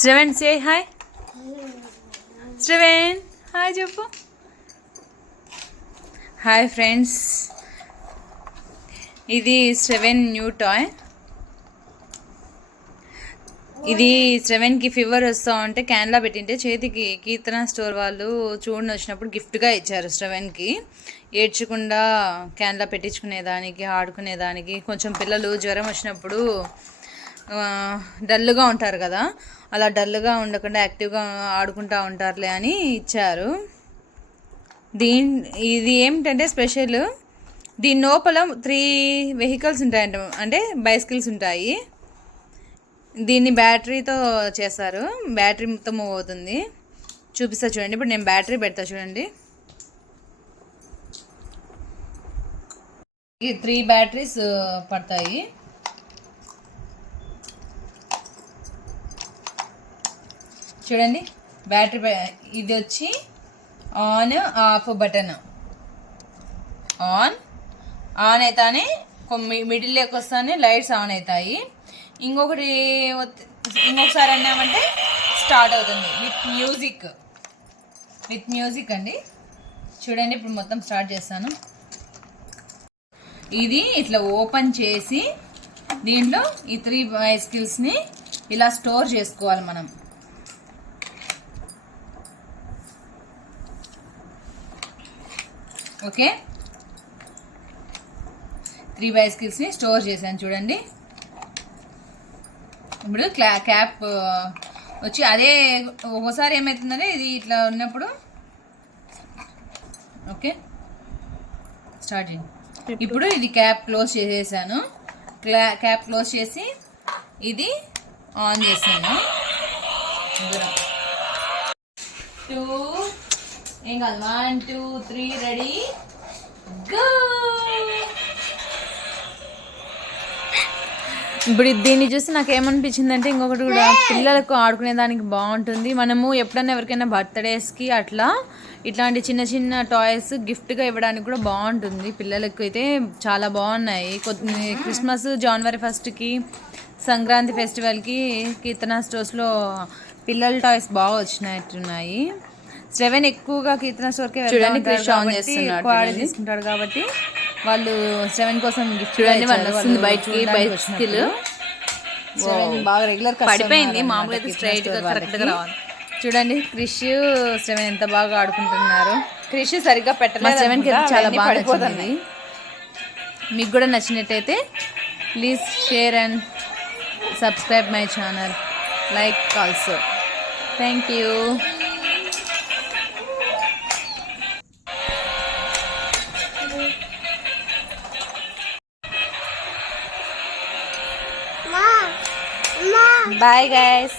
Shravan say hi. Shravan hi చెప్పు. Hi friends, ఇది Shravan new toy. ఇది శ్రవణ్కి ఫీవర్ వస్తూ ఉంటే క్యాన్లా పెట్టింటే చేతికి కీర్తన స్టోర్ వాళ్ళు చూడని వచ్చినప్పుడు గిఫ్ట్గా ఇచ్చారు శ్రవణ్కి. ఏడ్చకుండా క్యాన్లా పెట్టించుకునేదానికి, ఆడుకునేదానికి. కొంచెం పిల్లలు జ్వరం వచ్చినప్పుడు డల్గా ఉంటారు కదా, అలా డల్గా ఉండకుండా యాక్టివ్గా ఆడుకుంటూ ఉంటారులే అని ఇచ్చారు. ఇది ఏమిటంటే స్పెషల్, దీని లోపల 3 వెహికల్స్ ఉంటాయంట, అంటే బైసికల్స్ ఉంటాయి. దీన్ని బ్యాటరీతో చేస్తారు, బ్యాటరీ మొత్తం మూవ్ అవుతుంది. చూపిస్తా చూడండి. ఇప్పుడు నేను బ్యాటరీ పెడతా చూడండి. ఈ 3 బ్యాటరీస్ పడతాయి. చూడండి బ్యాటరీ. ఇది వచ్చి ఆన్ ఆఫ్ బటన్. ఆన్ అవుతానే మిడిల్లోకి వస్తానే లైట్స్ ఆన్ అవుతాయి. ఇంకొకసారి అన్నామంటే స్టార్ట్ అవుతుంది విత్ మ్యూజిక్ అండి. చూడండి ఇప్పుడు మొత్తం స్టార్ట్ చేస్తాను. ఇది ఇట్లా ఓపెన్ చేసి దీంట్లో ఈ 3 బైసికల్స్ని ఇలా స్టోర్ చేసుకోవాలి మనం. ఓకే, 3 బైసికల్స్ని స్టోర్ చేశాను చూడండి. ఇప్పుడు క్యాప్ వచ్చి అదే ఒకసారి ఏమవుతుందంటే ఇది ఇట్లా ఉన్నప్పుడు. ఓకే స్టార్ట్ చేయండి. ఇప్పుడు ఇది క్యాప్ క్లోజ్ చేసేసాను. క్యాప్ క్లోజ్ చేసి ఇది ఆన్ చేసాను. 2 ఏం కాదు, 1 2 3 రెడీ గో. ఇప్పుడు దీన్ని చూసి నాకు ఏమనిపించిందంటే, ఇంకొకటి కూడా పిల్లలకు ఆడుకునే దానికి బాగుంటుంది. మనము ఎప్పుడైనా ఎవరికైనా బర్త్డేస్కి అట్లా ఇట్లాంటి చిన్న చిన్న టాయ్స్ గిఫ్ట్గా ఇవ్వడానికి కూడా బాగుంటుంది. పిల్లలకు అయితే చాలా బాగున్నాయి. క్రిస్మస్ జనవరి 1కి, సంక్రాంతి ఫెస్టివల్కి కీర్తన స్టోర్స్లో పిల్లల టాయ్స్ బాగా వచ్చినట్టున్నాయి. శ్రవణ్ ఎక్కువగా కీర్తన స్టోర్కి ఎక్కువ తీసుకుంటాడు కాబట్టి వాళ్ళు శ్రవణ్ కోసం గిఫ్ట్ బాగా రెగ్యులర్ పడిపోయింది. మామూలుగా అయితే స్ట్రైట్ గా కరెక్ట్ గా రావాలి. చూడండి క్రిష్ శ్రవణ్ ఎంత బాగా ఆడుకుంటున్నారు. క్రిష్ సరిగ్గా పెట్టలేదు. శ్రవణ్కి అయితే చాలా బాగా నచ్చింది. మీకు కూడా నచ్చినట్టయితే please share and subscribe my channel, like also. Thank you. Bye guys.